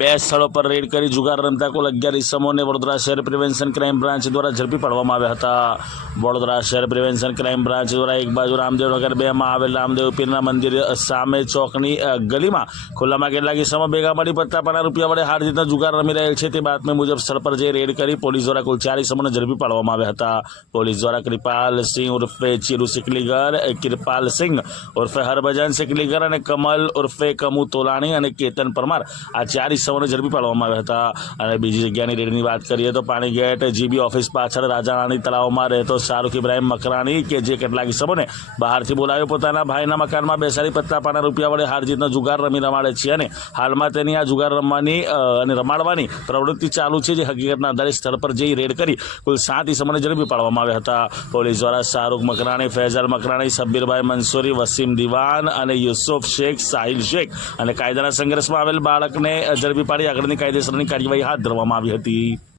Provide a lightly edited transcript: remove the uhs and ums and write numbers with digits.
2 સ્થળો પર રેડ કરી જુગાર રમતા કુલ 11 ઇસમોને વડોદરા શહેર પ્રિવેન્શન ક્રાઇમ બ્રાન્ચ દ્વારા ઝડપી પાડવામાં આવ્યા હતા. વડોદરા શહેર પ્રિવેન્શન ક્રાઇમ બ્રાન્ચ દ્વારા એક બાજુ રામદેવનગર 2 માં આવેલ રામદેવ પીરના મંદિર સામે ચોકની ગલીમાં ખુલ્લામાં કેટલાક ઇસમો ભેગા મળી પત્તાપાના રૂપિયા વડે હાર જીતના જુગાર રમી રહેલ છે તે બાતમી મુજબ સ્થળ પર જઈ રેડ કરી પોલીસ દ્વારા કુલ 4 ઇસમોને ઝડપી પાડવામાં આવ્યા હતા. પોલીસ દ્વારા કૃપાલ સિંહ ઉર્ફે ચીરુ સિકલીગર, કિરપાલ સિંહ ઉર્ફે હરભજન સિકલીગર અને કમલ ઉર્ફે કમુ તોલાણી અને કેતન પરમાર આ 4 ઇસમોને ઝડપી પાડવામાં આવ્યા હતા. અને બીજી જગ્યાની રેડની વાત કરીએ તો પાણીગેટ જીબી ઓફિસ પાછળ રાજારાણી તળાવમાં રહેતો શાહરૂખ ઇબ્રાહિમ મકરાણી કે જે કેટલાક ઇસમોને બહારથી બોલાવ્યો પોતાના ભાઈના મકાનમાં બેસાડી પત્તાપાના રૂપિયા વડે હાર જીતનો જુગાર રમાડે છે અને હાલમાં તેની આ જુગાર રમવાની અને રમાડવાની પ્રવૃત્તિ ચાલુ છે. જે હકીકતના આધારે સ્થળ પર જઈ રેડ કરી કુલ 7 ઇસમોને ઝડપી પાડવામાં આવ્યા હતા. પોલીસ દ્વારા શાહરૂખ મકરાણી, ફૈઝલ મકરાણી, સબ્બીરભાઈ મંસૂરી, વસીમ દિવાન અને યુસુફ શેખ, સાહિલ શેખ અને કાયદાના સંઘર્ષમાં આવેલ બાળકને ઝડપી પાડી આગળની કાયદેસરની કાર્યવાહી હાથ ધરવામાં આવી હતી.